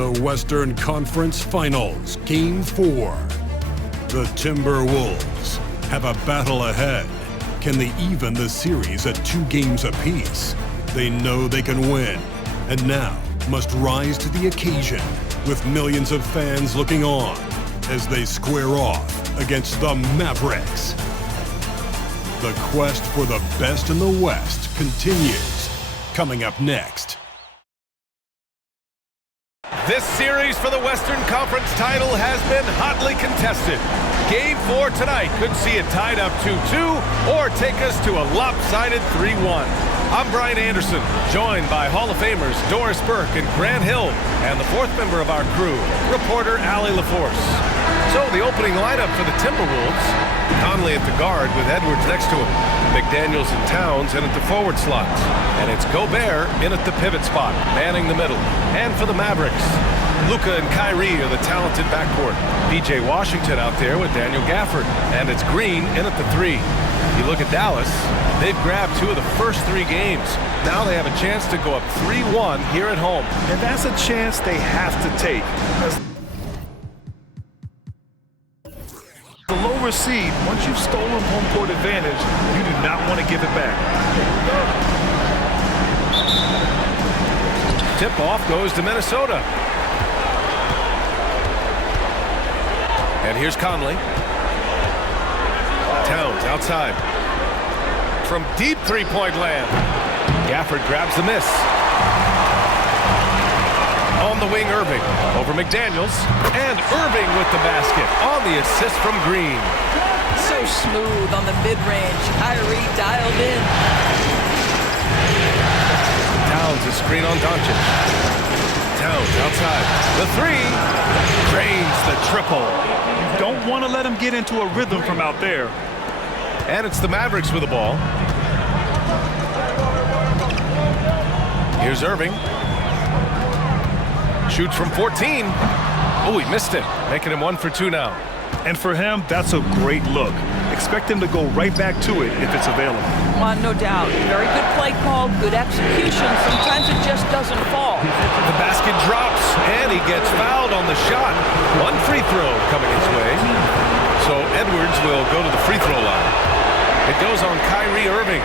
The Western Conference Finals, Game 4. The Timberwolves have a battle ahead. Can they even the series at 2 games apiece? They know they can win, and now must rise to the occasion with millions of fans looking on as they square off against the Mavericks. The quest for the best in the West continues. Coming up next. This series for the Western Conference title has been hotly contested. Game 4 tonight could see it tied up 2-2 or take us to a lopsided 3-1. I'm Brian Anderson, joined by Hall of Famers Doris Burke and Grant Hill, and the 4th member of our crew, reporter Allie LaForce. So the opening lineup for the Timberwolves: Conley at the guard with Edwards next to him, McDaniels and Towns in at the forward slots, and it's Gobert in at the pivot spot, manning the middle. And for the Mavericks, Luka and Kyrie are the talented backcourt. PJ Washington out there with Daniel Gafford, and it's Green in at the 3. You look at Dallas, they've grabbed 2 of the first 3 games. Now they have a chance to go up 3-1 here at home. And that's a chance they have to take. The lower seed, once you've stolen home court advantage, you do not want to give it back. Tip-off goes to Minnesota. And here's Conley. Towns outside. From deep three-point land. Gafford grabs the miss. On the wing, Irving. Over McDaniels. And Irving with the basket on the assist from Green. So smooth on the mid-range. Kyrie dialed in. Towns a screen on Doncic. Towns outside. The 3. Drains the triple. You don't want to let him get into a rhythm from out there. And it's the Mavericks with the ball. Here's Irving. Shoots from 14. Oh, he missed it, making him 1 for 2 now. And for him, that's a great look. Expect him to go right back to it if it's available. No doubt. Very good play call, good execution. Sometimes it just doesn't fall. The basket drops, and he gets fouled on the shot. 1 free throw coming his way. So Edwards will go to the free throw line. It goes on Kyrie Irving.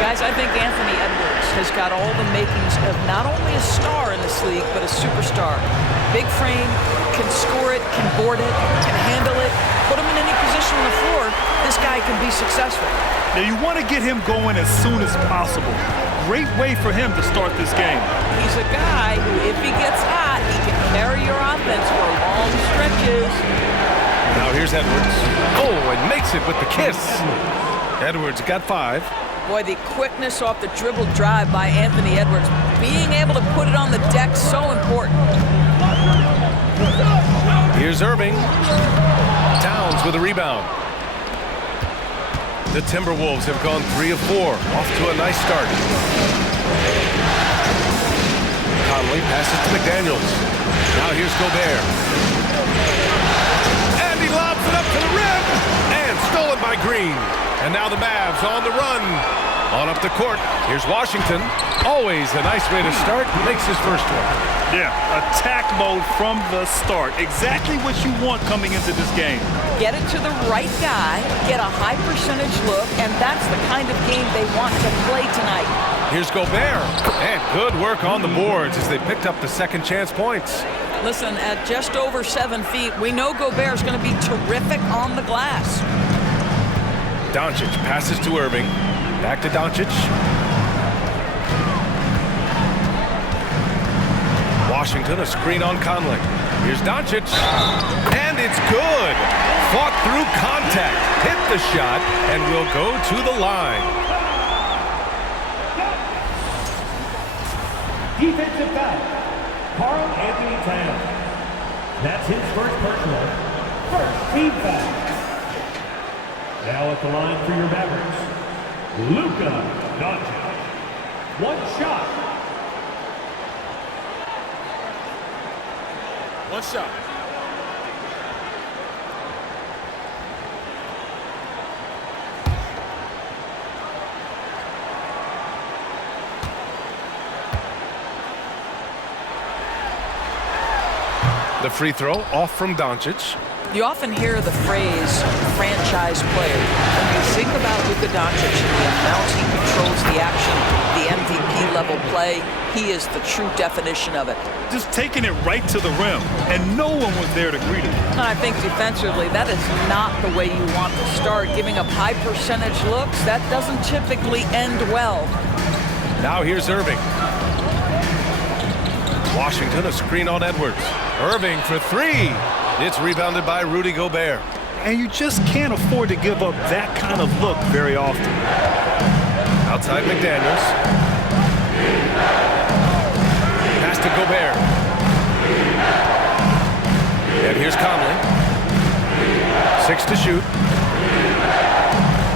Guys, I think Anthony Edwards has got all the makings of not only a star in this league, but a superstar. Big frame, can score it, can board it, can handle it. Put him in any position on the floor, this guy can be successful. Now you want to get him going as soon as possible. Great way for him to start this game. He's a guy who, if he gets hot, he can carry your offense for long stretches. Now here's Edwards. Oh, and makes it with the kiss. Edwards got 5. Boy, the quickness off the dribble drive by Anthony Edwards. Being able to put it on the deck, so important. Here's Irving. Towns with a rebound. The Timberwolves have gone 3 of 4. Off to a nice start. Conley passes to McDaniels. Now here's Gobert. And he lobs it up to the rim. And stolen by Green. And now the Mavs on the run. On up the court. Here's Washington. Always a nice way to start. Makes his first one. Yeah, attack mode from the start. Exactly what you want coming into this game. Get it to the right guy, get a high percentage look, and that's the kind of game they want to play tonight. Here's Gobert. And good work on the boards as they picked up the second chance points. Listen, at just over 7 feet, we know Gobert's going to be terrific on the glass. Doncic passes to Irving. Back to Doncic. Washington, a screen on Conley. Here's Doncic. And it's good. Fought through contact. Hit the shot and will go to the line. Defensive foul. Karl Anthony Towns. That's his first personal. First team foul. Now at the line for your Mavericks, Luka Doncic. 1 shot. 1 shot. The free throw off from Doncic. You often hear the phrase franchise player. When you think about Luka Doncic and the amount he controls the action, the MVP level play, he is the true definition of it. Just taking it right to the rim, and no one was there to greet him. And I think defensively, that is not the way you want to start. Giving up high percentage looks, that doesn't typically end well. Now here's Irving. Washington, a screen on Edwards. Irving for three. It's rebounded by Rudy Gobert. And you just can't afford to give up that kind of look very often. Outside McDaniels. Pass to Gobert. And here's Conley. 6 to shoot.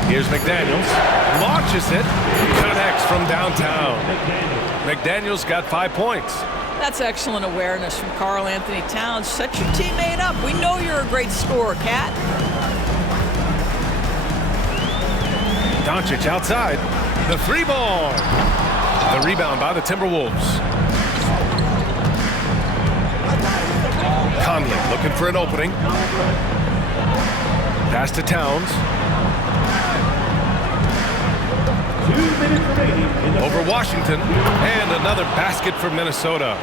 Here's McDaniels. Launches it. Connects from downtown. McDaniels got 5 points. That's excellent awareness from Karl Anthony Towns. Set your teammate up. We know you're a great scorer, Cat. Doncic outside. The three ball. The rebound by the Timberwolves. Conley looking for an opening. Pass to Towns. 2 minutes remaining in the Over Washington. And another basket for Minnesota.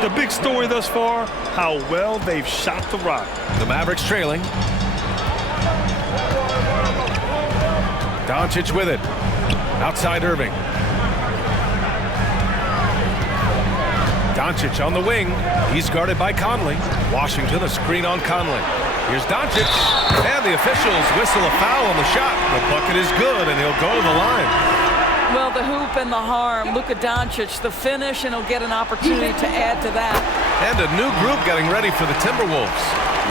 The big story thus far, how well they've shot the rock. The Mavericks trailing. Doncic with it. Outside Irving. Doncic on the wing. He's guarded by Conley. Washington, a screen on Conley. Here's Doncic. And the officials whistle a foul on the shot. The bucket is good, and he'll go to the line. Well, the hoop and the harm. Luka Doncic, the finish, and he'll get an opportunity to add to that. And a new group getting ready for the Timberwolves.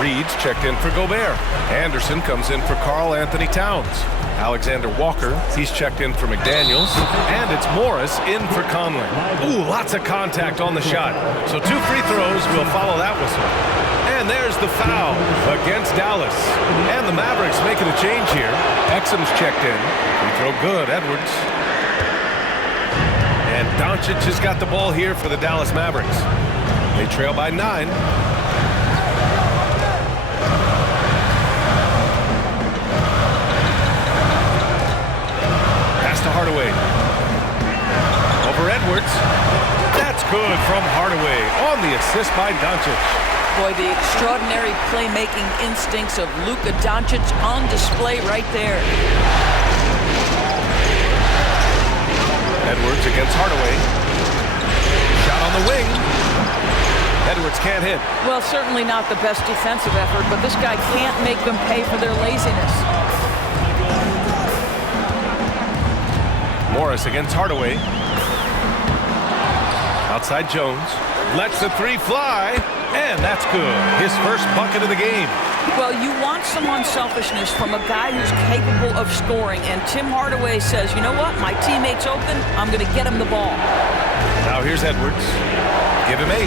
Reed's checked in for Gobert. Anderson comes in for Karl Anthony Towns. Alexander Walker, he's checked in for McDaniels. And it's Morris in for Conley. Ooh, lots of contact on the shot. So 2 free throws will follow that whistle. And there's the foul against Dallas. And the Mavericks making a change here. Exum's checked in. Free throw good, Edwards. And Doncic has got the ball here for the Dallas Mavericks. They trail by 9. Pass to Hardaway. Over Edwards. That's good from Hardaway on the assist by Doncic. Boy, the extraordinary playmaking instincts of Luka Doncic on display right there. Edwards against Hardaway. Shot on the wing. Edwards can't hit. Well, certainly not the best defensive effort, but this guy can't make them pay for their laziness. Morris against Hardaway. Outside Jones. Lets the three fly. And that's good. His first bucket of the game. Well, you want some unselfishness from a guy who's capable of scoring, and Tim Hardaway says, you know what, my teammate's open, I'm going to get him the ball. Now here's Edwards. Give him 8.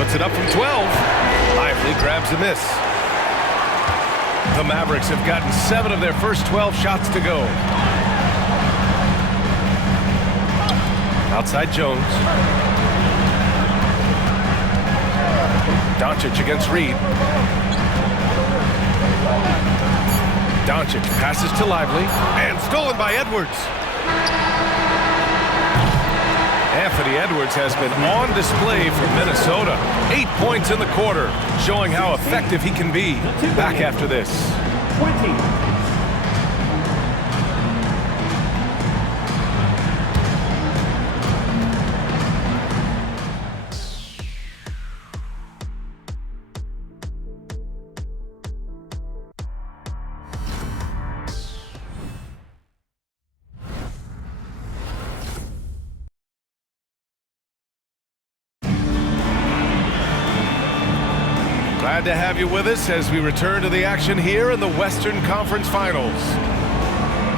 Puts it up from 12. Lively grabs a miss. The Mavericks have gotten 7 of their first 12 shots to go. Outside Jones. Doncic against Reed. Doncic passes to Lively and stolen by Edwards. Anthony Edwards has been on display for Minnesota. 8 points in the quarter, showing how effective he can be. Back after this. 20. Glad to have you with us as we return to the action here in the Western Conference Finals.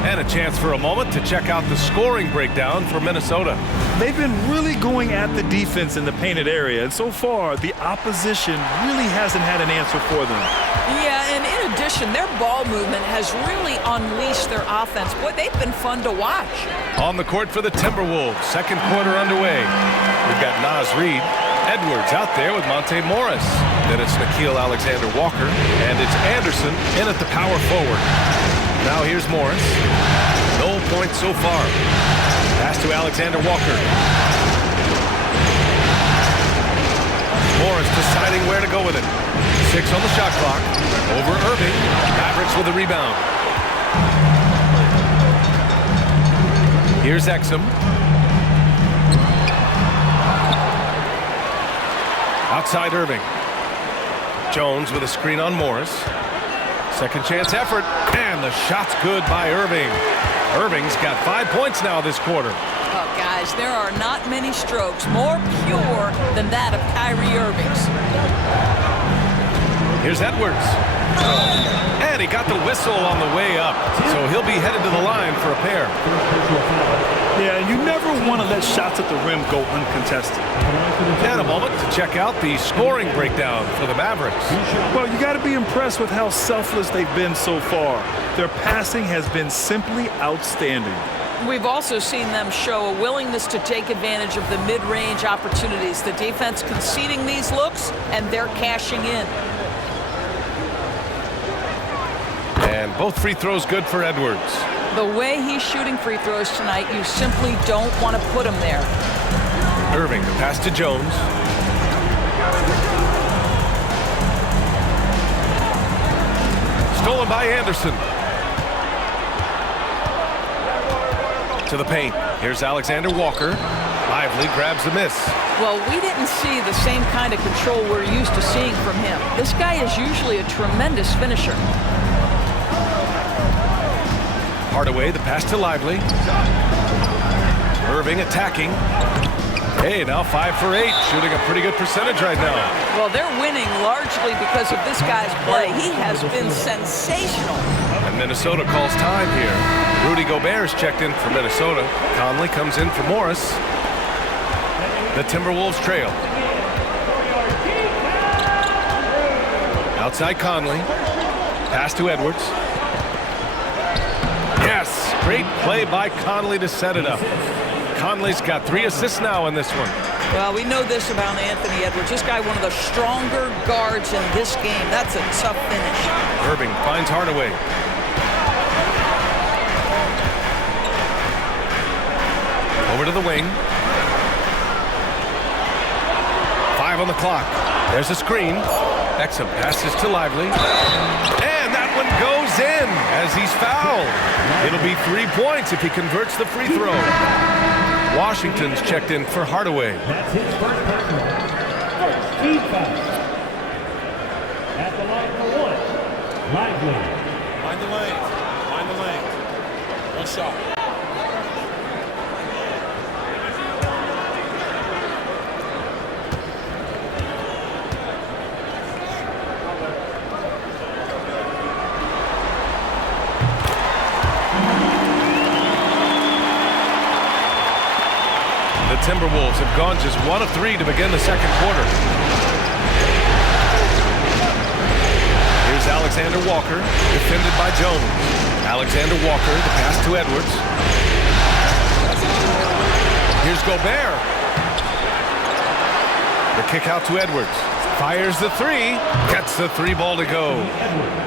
And a chance for a moment to check out the scoring breakdown for Minnesota. They've been really going at the defense in the painted area, and so far, the opposition really hasn't had an answer for them. Yeah, and in addition, their ball movement has really unleashed their offense. Boy, they've been fun to watch. On the court for the Timberwolves, second quarter underway. We've got Naz Reid. Edwards out there with Monte Morris. Then it's Nickeil Alexander-Walker. And it's Anderson in at the power forward. Now here's Morris. No points so far. Pass to Alexander-Walker. Morris deciding where to go with it. 6 on the shot clock. Over Irving. Mavericks with a rebound. Here's Exum. Outside Irving. Jones with a screen on Morris. Second chance effort. And the shot's good by Irving. Irving's got 5 points now this quarter. Oh, guys, there are not many strokes more pure than that of Kyrie Irving's. Here's Edwards. And he got the whistle on the way up. So he'll be headed to the line for a pair. Yeah, you never want to let shots at the rim go uncontested. And a moment to check out the scoring breakdown for the Mavericks. Well, you got to be impressed with how selfless they've been so far. Their passing has been simply outstanding. We've also seen them show a willingness to take advantage of the mid-range opportunities. The defense conceding these looks, and they're cashing in. And both free throws good for Edwards. The way he's shooting free throws tonight, you simply don't want to put him there. Irving, the pass to Jones. Stolen by Anderson. To the paint. Here's Alexander-Walker. Lively grabs the miss. Well, we didn't see the same kind of control we're used to seeing from him. This guy is usually a tremendous finisher. Hardaway, the pass to Lively. Irving attacking. Hey, now 5 for 8, shooting a pretty good percentage right now. Well, they're winning largely because of this guy's play. He has been sensational. And Minnesota calls time here. Rudy Gobert is checked in for Minnesota. Conley comes in for Morris. The Timberwolves trail. Outside Conley. Pass to Edwards. Yes, great play by Conley to set it up. Conley's got 3 assists now in this one. Well, we know this about Anthony Edwards. This guy, one of the stronger guards in this game. That's a tough finish. Irving finds Hardaway. Over to the wing. 5 on the clock. There's a screen. Exum passes to Lively. And that one goes in as he's fouled. It'll be 3 points if he converts the free throw. Washington's checked in for Hardaway. That's his first personal. First team foul. At the line for 1, Lively. Find the lane. Find the lane. One shot. The Timberwolves have gone just 1 of 3 to begin the second quarter. Here's Alexander-Walker, defended by Jones. Alexander-Walker, the pass to Edwards. Here's Gobert. The kick out to Edwards. Fires the 3. Gets the 3 ball to go.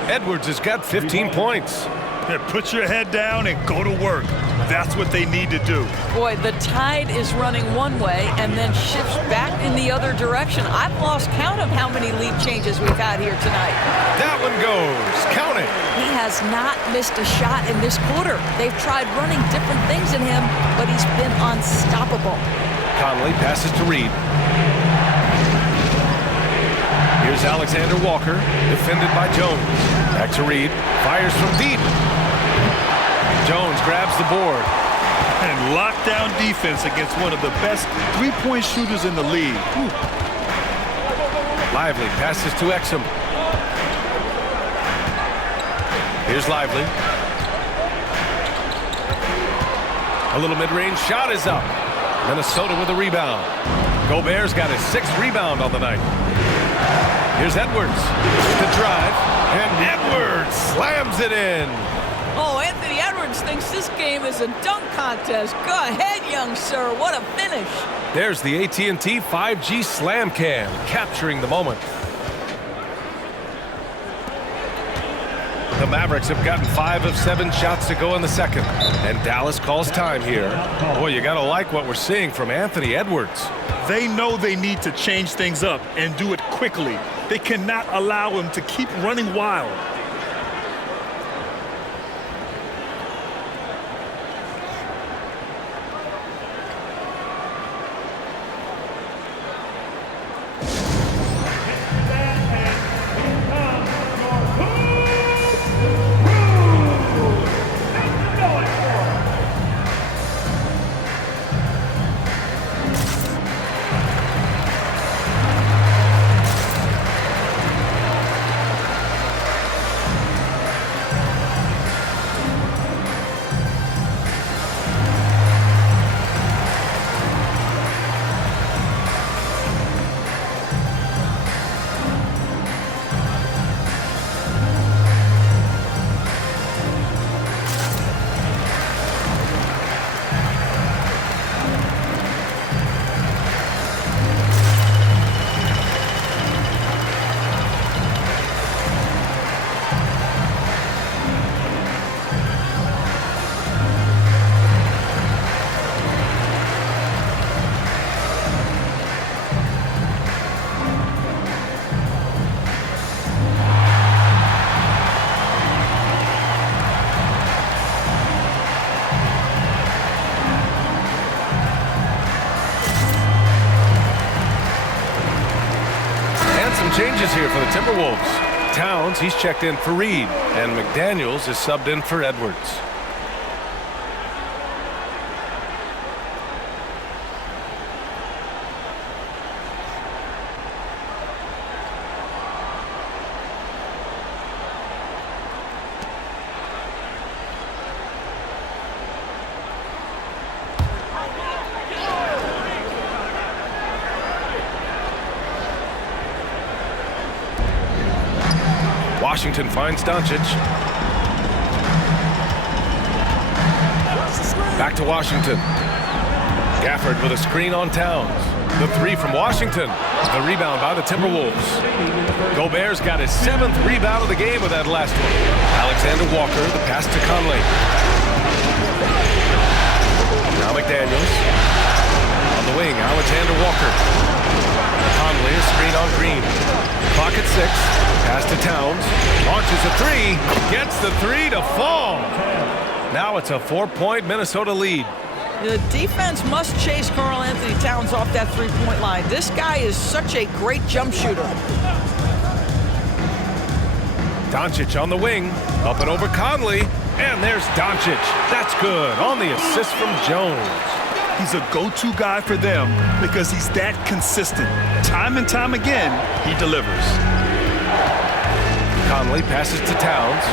Edwards has got 15 points. Yeah, put your head down and go to work. That's what they need to do. Boy, the tide is running one way and then shifts back in the other direction. I've lost count of how many lead changes we've had here tonight. That one goes. Count it. He has not missed a shot in this quarter. They've tried running different things in him, but he's been unstoppable. Conley passes to Reid. Here's Alexander-Walker, defended by Jones. Back to Reid. Fires from deep. Jones grabs the board. And lockdown defense against one of the best three-point shooters in the league. Whew. Lively passes to Exum. Here's Lively. A little mid-range shot is up. Minnesota with a rebound. Gobert's got his 6th rebound on the night. Here's Edwards. The drive. And Edwards slams it in. Oh, Anthony Edwards thinks this game is a dunk contest. Go ahead, young sir. What a finish. There's the AT&T 5G Slam Cam, capturing the moment. The Mavericks have gotten 5 of 7 shots to go in the second, and Dallas calls time here. Boy, you gotta like what we're seeing from Anthony Edwards. They know they need to change things up and do it quickly. They cannot allow him to keep running wild. Changes here for the Timberwolves. Towns, he's checked in for Reed, and McDaniels is subbed in for Edwards. Washington finds Doncic. Back to Washington. Gafford with a screen on Towns. The three from Washington. The rebound by the Timberwolves. Gobert's got his 7th rebound of the game with that last one. Alexander Walker, the pass to Conley. Now McDaniels. On the wing, Alexander Walker. Conley, a screen on Green. Clock at 6. Pass to Towns. Launches a 3. Gets the 3 to fall. Now it's a 4-point Minnesota lead. The defense must chase Karl Anthony Towns off that three-point line. This guy is such a great jump shooter. Doncic on the wing. Up and over Conley. And there's Doncic. That's good on the assist from Jones. He's a go-to guy for them because he's that consistent. Time and time again, he delivers. Conley passes to Towns.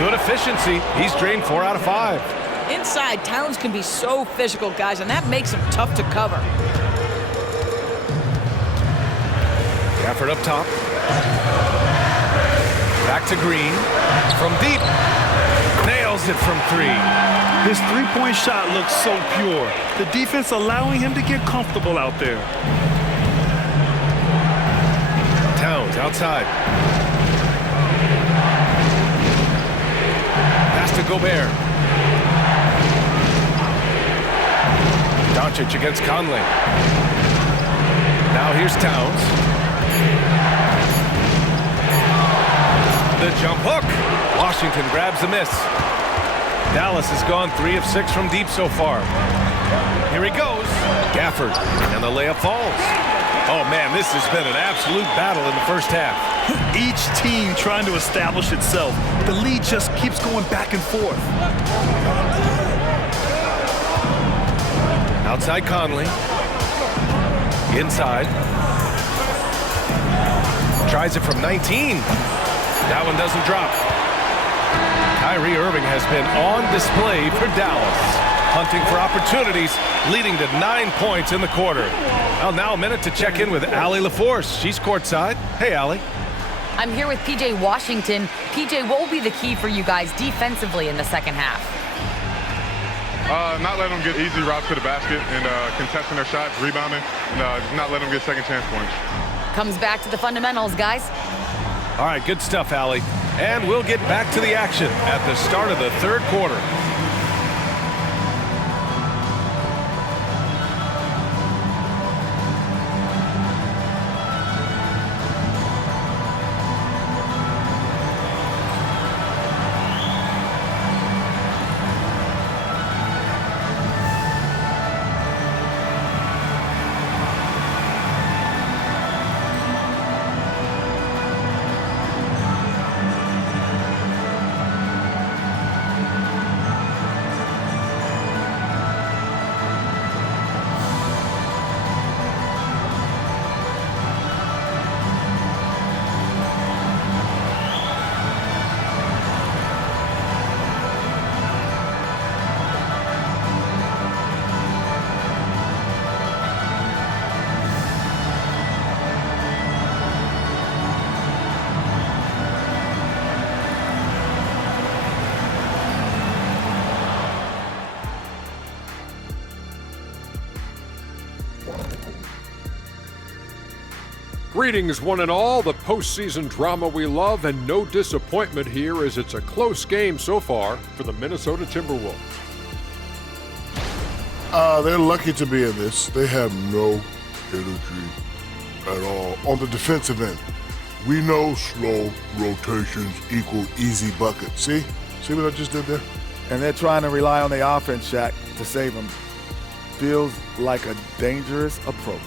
Good efficiency. He's drained 4 out of 5. Inside, Towns can be so physical, guys, and that makes him tough to cover. Gafford up top. Back to Green. From deep. Nails it from 3. His three-point shot looks so pure. The defense allowing him to get comfortable out there. Towns outside. Pass to Gobert. Doncic against Conley. Now here's Towns. The jump hook. Washington grabs the miss. Dallas has gone 3 of 6 from deep so far. Here he goes. Gafford. And the layup falls. Oh, man, this has been an absolute battle in the first half. Each team trying to establish itself. The lead just keeps going back and forth. Outside Conley. Inside. Tries it from 19. That one doesn't drop. Kyrie Irving has been on display for Dallas. Hunting for opportunities, leading to 9 points in the quarter. Well, now a minute to check in with Allie LaForce. She's courtside. Hey, Allie. I'm here with P.J. Washington. P.J., what will be the key for you guys defensively in the second half? Not letting them get easy routes to the basket and contesting their shots, rebounding, and not letting them get second chance points. Comes back to the fundamentals, guys. All right, good stuff, Allie. And we'll get back to the action at the start of the third quarter. Greetings, one and all. The postseason drama we love, and no disappointment here as it's a close game so far for the Minnesota Timberwolves. They're lucky to be in this. They have no energy at all. On the defensive end, we know slow rotations equal easy buckets. See what I just did there? And they're trying to rely on the offense, Shaq, to save them. Feels like a dangerous approach.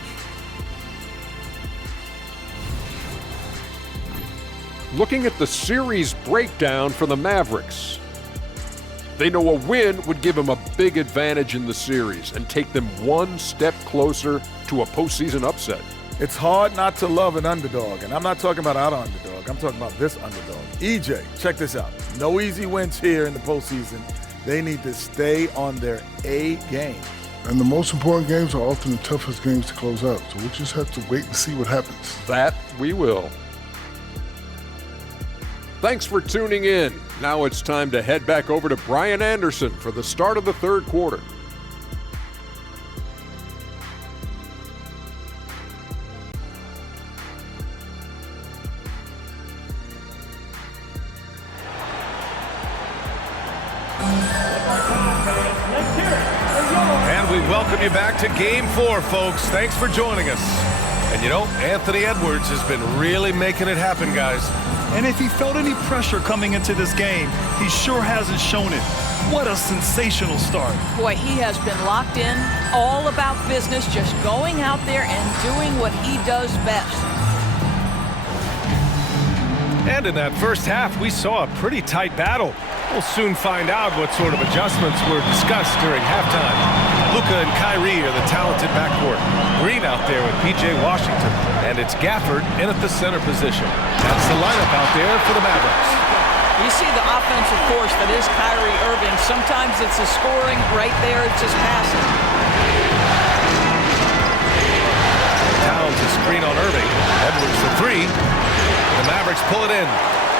Looking at the series breakdown for the Mavericks, they know a win would give them a big advantage in the series and take them one step closer to a postseason upset. It's hard not to love an underdog, and I'm not talking about our underdog. I'm talking about this underdog. EJ, check this out. No easy wins here in the postseason. They need to stay on their A game. And the most important games are often the toughest games to close out, so we just have to wait and see what happens. That we will. Thanks for tuning in. Now it's time to head back over to Brian Anderson for the start of the third quarter. And we welcome you back to Game 4, folks. Thanks for joining us. And you know, Anthony Edwards has been really making it happen, guys. And if he felt any pressure coming into this game, he sure hasn't shown it. What a sensational start. Boy, he has been locked in, all about business, just going out there and doing what he does best. And in that first half, we saw a pretty tight battle. We'll soon find out what sort of adjustments were discussed during halftime. Luka and Kyrie are the talented backcourt. Green out there with P.J. Washington. And it's Gafford in at the center position. That's the lineup out there for the Mavericks. You see the offensive force that is Kyrie Irving. Sometimes it's the scoring. Right there, it's just passing. Towns a screen on Irving. Edwards for three. The Mavericks pull it in.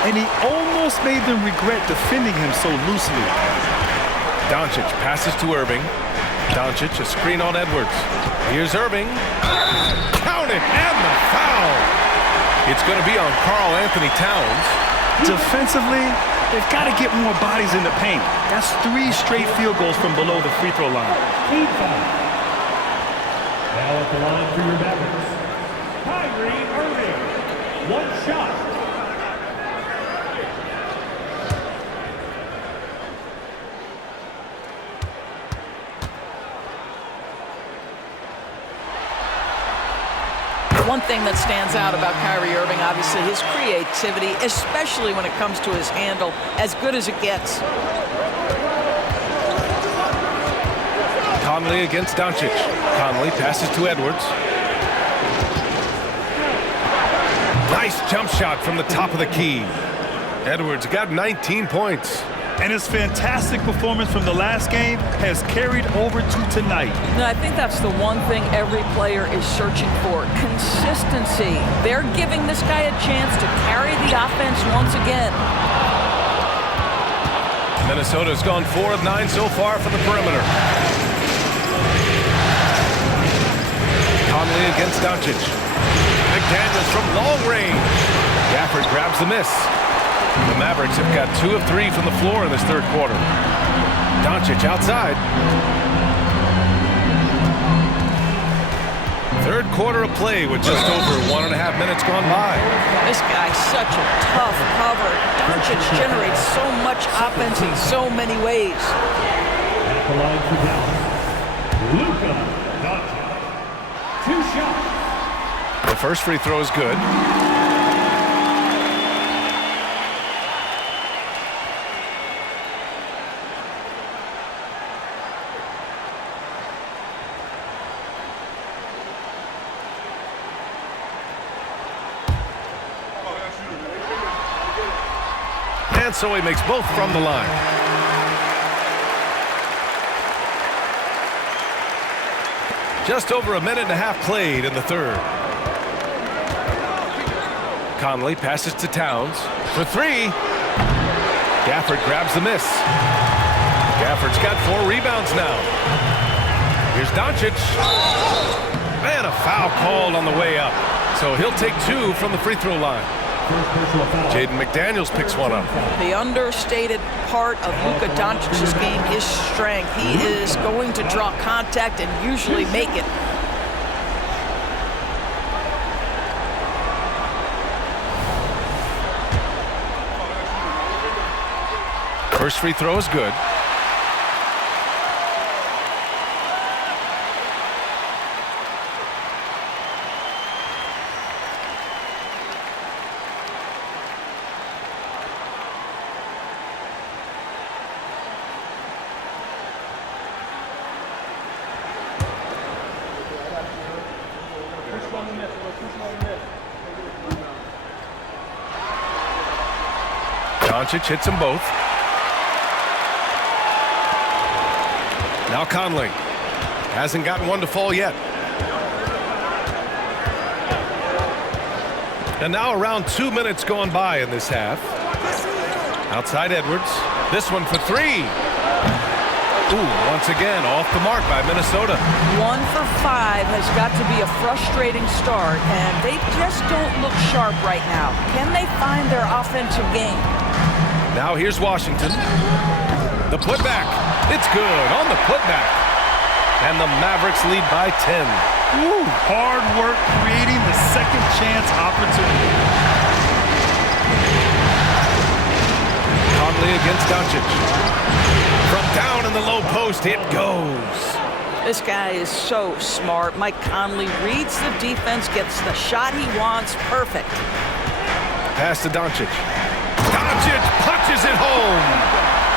And he almost made them regret defending him so loosely. Doncic passes to Irving. Doncic a screen on Edwards. Here's Irving. Count it, and the foul. It's going to be on Karl Anthony Towns. Defensively, they've got to get more bodies in the paint. That's 3 straight field goals from below the free throw line. Team foul. Now at the line for your Mavericks, Kyrie Irving. One shot. One thing that stands out about Kyrie Irving, obviously, his creativity, especially when it comes to his handle, as good as it gets. Conley against Doncic. Conley passes to Edwards. Nice jump shot from the top of the key. Edwards got 19 points. And his fantastic performance from the last game has carried over to tonight. No, I think that's the one thing every player is searching for, consistency. They're giving this guy a chance to carry the offense once again. Minnesota's gone 4 of 9 so far from the perimeter. Conley against Doncic. McDaniels from long range. Gafford grabs the miss. The Mavericks have got 2 of 3 from the floor in this third quarter. Doncic outside. Third quarter of play with just over 1.5 minutes gone by. This guy's such a tough cover. Doncic generates so much offense in so many ways. At the line for Dallas, Luka Doncic. 2 shots. The first free throw is good. And so he makes both from the line. Just over 1.5 minutes played in the third. Conley passes to Towns for 3. Gafford grabs the miss. Gafford's got 4 rebounds now. Here's Doncic. And a foul called on the way up. So he'll take 2 from the free throw line. Jaden McDaniels picks one up. The understated part of Luka Doncic's game is strength. He is going to draw contact and usually make it. First free throw is good. Doncic hits them both. Now Conley hasn't gotten one to fall yet. And now around 2 minutes gone by in this half. Outside Edwards. This one for 3. Ooh, once again off the mark by Minnesota. 1 for 5 has got to be a frustrating start, and they just don't look sharp right now. Can they find their offensive game? Now here's Washington. The putback. It's good on the putback. And the Mavericks lead by 10. Woo, hard work creating the second chance opportunity. Conley against Doncic. From down in the low post, it goes. This guy is so smart. Mike Conley reads the defense, gets the shot he wants. Perfect. Pass to Doncic. Doncic punches it home.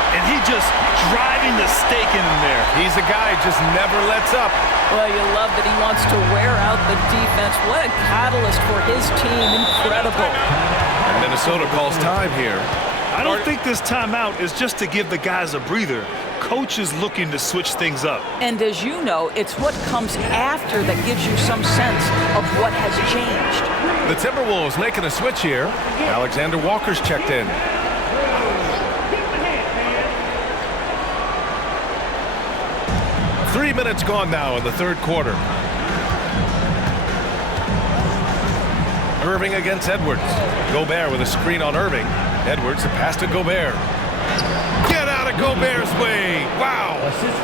And he just driving the stake in there. He's a guy who just never lets up. Well, you love that he wants to wear out the defense. What a catalyst for his team. Incredible. And Minnesota calls time here. I don't think this timeout is just to give the guys a breather. Coach is looking to switch things up. And as you know, it's what comes after that gives you some sense of what has changed. The Timberwolves making a switch here. Alexander Walker's checked in. Three minutes gone now in the third quarter. Irving against Edwards. Gobert with a screen on Irving. Edwards, a pass to Gobert. Get out of Gobert's way. Wow.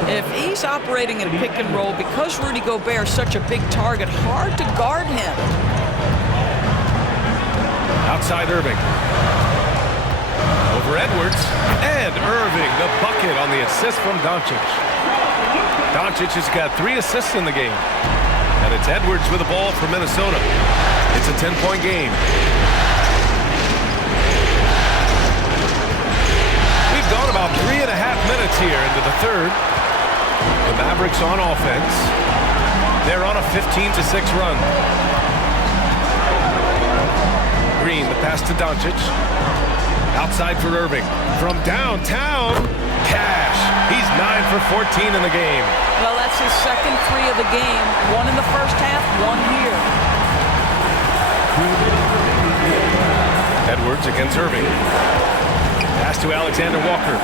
If he's operating in pick and roll, because Rudy Gobert is such a big target, hard to guard him. Outside Irving. Over Edwards. And Irving, the bucket on the assist from Doncic. Doncic has got 3 assists in the game. And it's Edwards with the ball for Minnesota. It's a 10-point game. We've gone about 3.5 minutes here into the third. The Mavericks on offense. They're on a 15-6 run. Green, the pass to Doncic. Outside for Irving. From downtown, Cash. He's 9 for 14 in the game. Well, that's his second three of the game. One in the first half, one here. Edwards against Irving. Pass to Alexander Walker.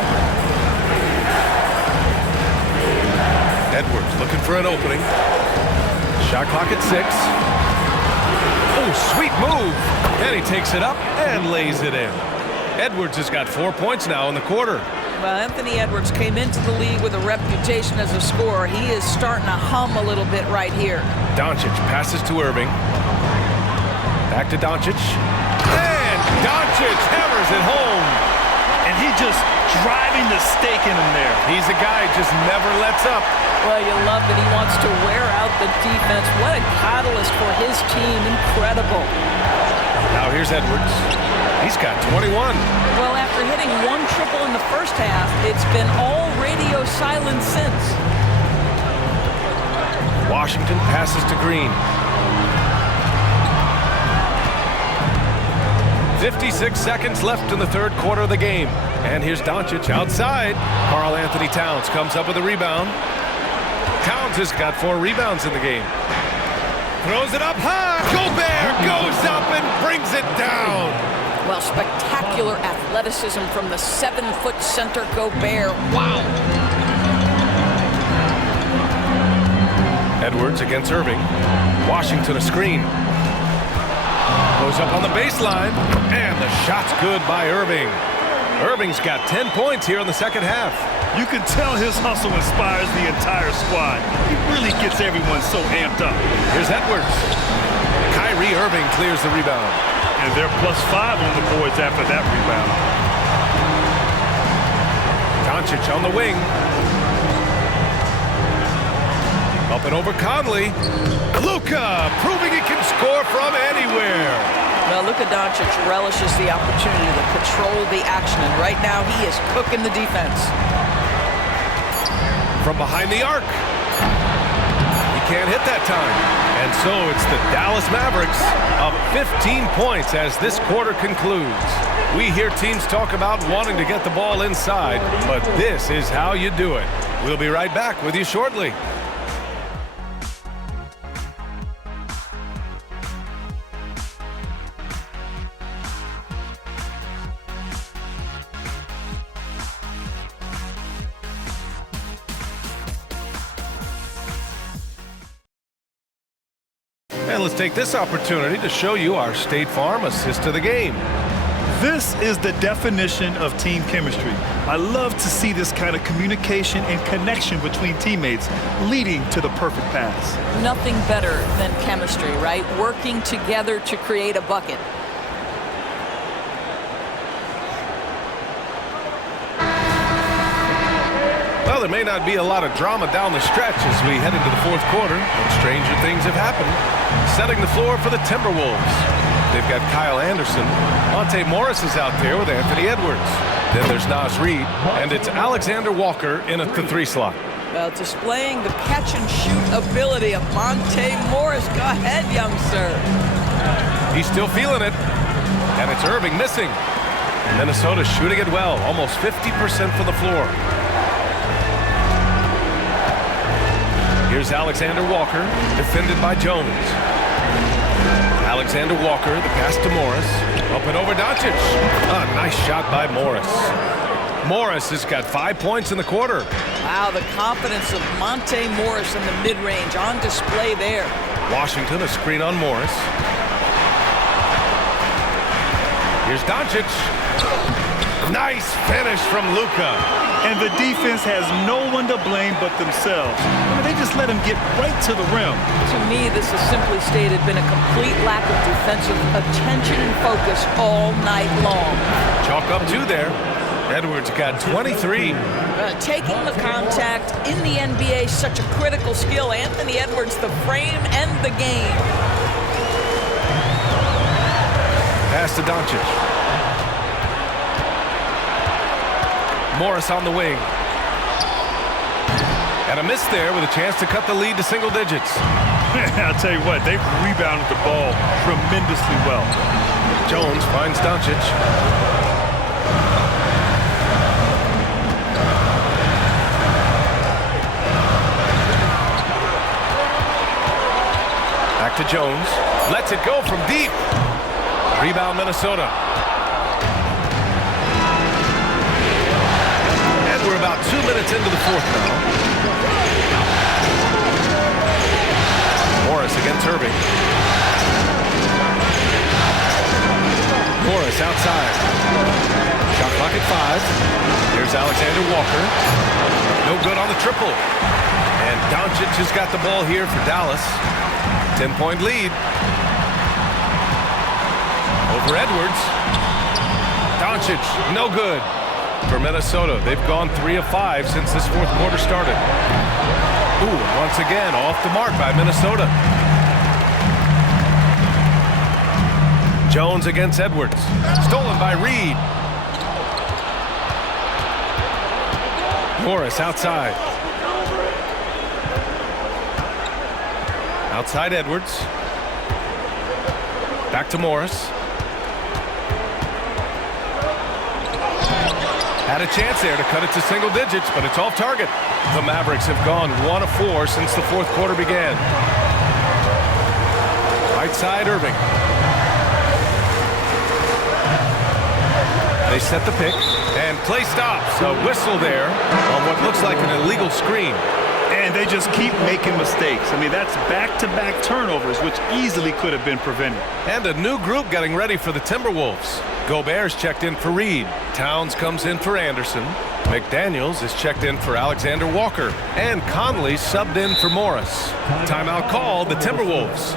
Edwards looking for an opening. Shot clock at 6. Oh, sweet move. And he takes it up and lays it in. Edwards has got 4 points now in the quarter. Well, Anthony Edwards came into the league with a reputation as a scorer. He is starting to hum a little bit right here. Doncic passes to Irving. Back to Doncic. And Doncic hammers it home. And he just driving the stake in him there. He's a guy who just never lets up. Well, you love that he wants to wear out the defense. What a catalyst for his team. Incredible. Now here's Edwards. He's got 21. Well, after hitting one triple in the first half, it's been all radio silence since. Washington passes to Green. 56 seconds left in the third quarter of the game. And here's Doncic outside. Karl Anthony Towns comes up with a rebound. Towns has got 4 rebounds in the game. Throws it up high. Gobert goes up and brings it down. Well, spectacular athleticism from the 7-foot center Gobert. Wow. Edwards against Irving. Washington a screen. Goes up on the baseline. And the shot's good by Irving. Irving's got 10 points here in the second half. You can tell his hustle inspires the entire squad. He really gets everyone so amped up. Here's Edwards. Kyrie Irving clears the rebound. And they're +5 on the boards after that rebound. Doncic on the wing. Up and over Conley. Luka proving he can score from anywhere. Well, Luka Doncic relishes the opportunity to control the action, and right now he is cooking the defense. From behind the arc. He can't hit that time. And so it's the Dallas Mavericks up 15 points as this quarter concludes. We hear teams talk about wanting to get the ball inside, but this is how you do it. We'll be right back with you shortly. And let's take this opportunity to show you our State Farm assist to the game. This is the definition of team chemistry. I love to see this kind of communication and connection between teammates leading to the perfect pass. Nothing better than chemistry, right? Working together to create a bucket. Well, there may not be a lot of drama down the stretch as we head into the fourth quarter, but stranger things have happened. Setting the floor for the Timberwolves. They've got Kyle Anderson. Monte Morris is out there with Anthony Edwards. Then there's Naz Reid, and it's Alexander Walker in at the 3 slot. Well, displaying the catch-and-shoot ability of Monte Morris. Go ahead, young sir. He's still feeling it, and it's Irving missing. Minnesota shooting it well, almost 50% from the floor. Here's Alexander Walker, defended by Jones. Alexander Walker, the pass to Morris. Up and over Doncic. A nice shot by Morris. Morris has got 5 points in the quarter. Wow, the confidence of Monte Morris in the mid-range on display there. Washington, a screen on Morris. Here's Doncic. Nice finish from Luka. And the defense has no one to blame but themselves. I mean, they just let him get right to the rim. To me, this has simply stated been a complete lack of defensive attention and focus all night long. Chalk up 2 there. Edwards got 23. Taking the contact in the NBA, such a critical skill. Anthony Edwards, the frame and the game. Pass to Doncic. Morris on the wing. And a miss there with a chance to cut the lead to single digits. I'll tell you what, they've rebounded the ball tremendously well. Jones finds Doncic. to Jones. Lets it go from deep. Rebound, Minnesota. And we're about 2 minutes into the fourth now. Morris against Irving. Morris outside. Shot clock at 5. Here's Alexander Walker. No good on the triple. And Doncic has got the ball here for Dallas. 10-point lead. Over Edwards. Doncic, no good for Minnesota. They've gone 3 of 5 since this fourth quarter started. Ooh, once again, off the mark by Minnesota. Jones against Edwards. Stolen by Reed. Morris outside. Outside Edwards. Back to Morris. Had a chance there to cut it to single digits, but it's off target. The Mavericks have gone 1 of 4 since the fourth quarter began. Right side, Irving. They set the pick, and play stops. A whistle there on what looks like an illegal screen. And they just keep making mistakes. I mean, that's back-to-back turnovers, which easily could have been prevented. And a new group getting ready for the Timberwolves. Gobert's checked in for Reed. Towns comes in for Anderson. McDaniels is checked in for Alexander Walker. And Conley subbed in for Morris. Timeout call, the Timberwolves.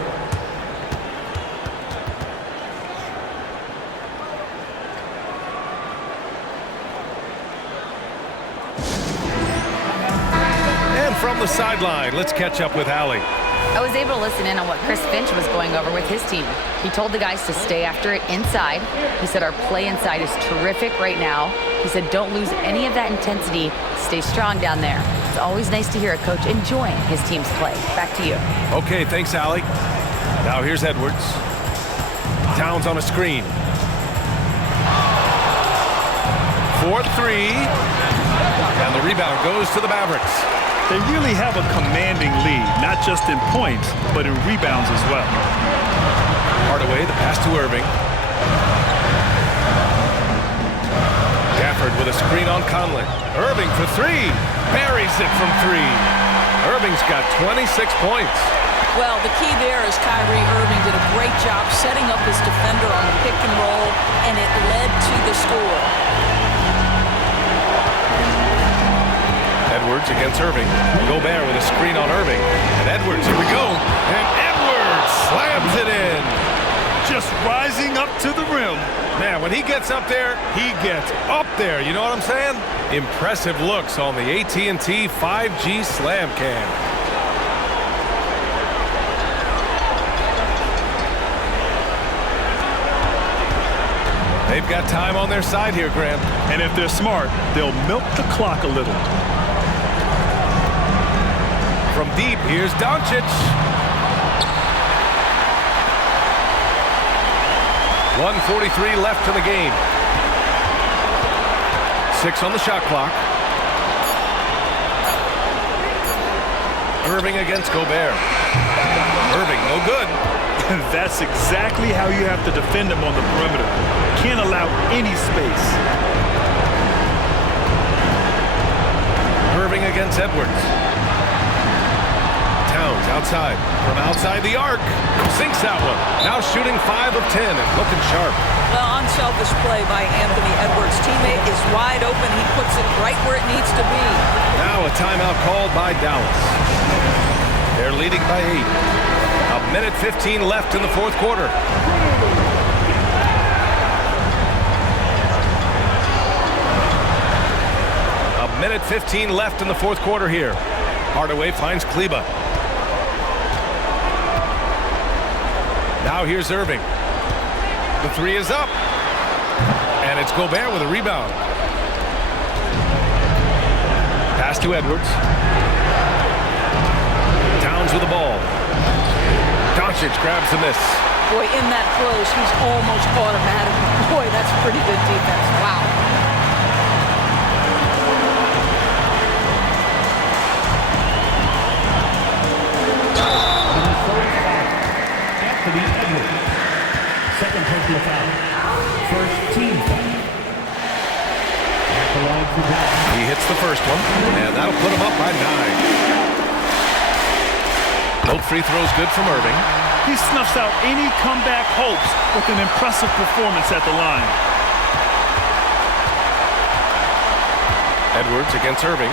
From the sideline, let's catch up with Allie. I was able to listen in on what Chris Finch was going over with his team. He told the guys to stay after it inside. He said our play inside is terrific right now. He said don't lose any of that intensity. Stay strong down there. It's always nice to hear a coach enjoying his team's play. Back to you. Okay, thanks, Allie. Now here's Edwards. Towns on a screen. 4-3. And the rebound goes to the Mavericks. They really have a commanding lead, not just in points, but in rebounds as well. Hardaway, the pass to Irving. Gafford with a screen on Conley. Irving for 3. Buries it from 3. Irving's got 26 points. Well, the key there is Kyrie Irving did a great job setting up his defender on the pick and roll, and it led to the score. Edwards against Irving. Gobert with a screen on Irving. And Edwards, here we go. And Edwards slams it in. Just rising up to the rim. Man, when he gets up there, he gets up there. You know what I'm saying? Impressive looks on the AT&T 5G Slam Cam. They've got time on their side here, Grant. And if they're smart, they'll milk the clock a little. From deep, here's Doncic. 1:43 left in the game. 6 on the shot clock. Irving against Gobert. Irving, no good. That's exactly how you have to defend him on the perimeter. Can't allow any space. Irving against Edwards. Towns outside. From outside the arc. Sinks that one. Now shooting 5 of 10 and looking sharp. Well, unselfish play by Anthony Edwards. Teammate is wide open. He puts it right where it needs to be. Now a timeout called by Dallas. They're leading by 8. 1:15 left in the fourth quarter. A 1:15 left in the fourth quarter here. Hardaway finds Kleba. Now here's Irving. The 3 is up. And it's Gobert with a rebound. Pass to Edwards. Towns with the ball. Doncic grabs the miss. Boy, in that close, he's almost automatic. Boy, that's pretty good defense. Wow. He hits the first one, and that'll put him up by 9. Both free throws good from Irving. He snuffs out any comeback hopes with an impressive performance at the line. Edwards against Irving.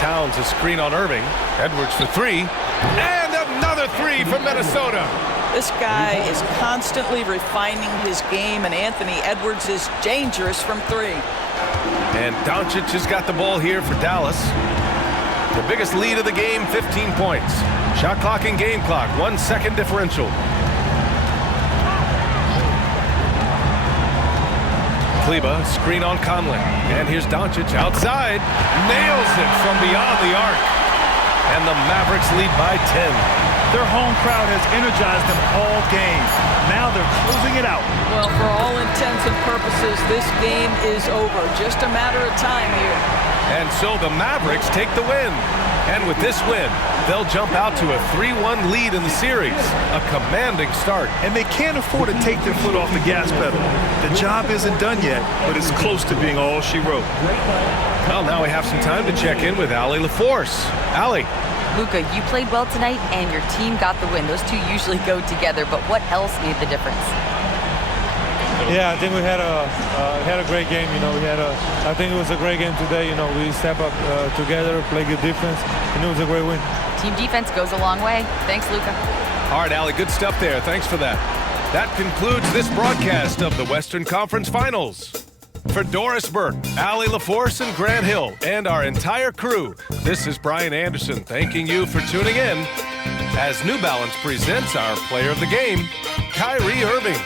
Towns a screen on Irving. Edwards for 3. And another 3 from Minnesota. This guy is constantly refining his game, and Anthony Edwards is dangerous from 3. And Doncic has got the ball here for Dallas. The biggest lead of the game, 15 points. Shot clock and game clock, 1 second differential. Kleba, screen on Conley. And here's Doncic outside. Nails it from beyond the arc. And the Mavericks lead by 10. Their home crowd has energized them all game. Now they're closing it out. Well, for all intents and purposes, this game is over. Just a matter of time here. And so the Mavericks take the win. And with this win, they'll jump out to a 3-1 lead in the series. A commanding start. And they can't afford to take their foot off the gas pedal. The job isn't done yet, but it's close to being all she wrote. Well, now we have some time to check in with Allie LaForce. Allie. Luka, you played well tonight, and your team got the win. Those two usually go together, but what else made the difference? Yeah, I think we had a great game. You know, I think it was a great game today. You know, we step up together, play good defense, and it was a great win. Team defense goes a long way. Thanks, Luka. All right, Allie, good stuff there. Thanks for that. That concludes this broadcast of the Western Conference Finals. For Doris Burke, Allie LaForce, and Grant Hill, and our entire crew, this is Brian Anderson thanking you for tuning in as New Balance presents our player of the game, Kyrie Irving.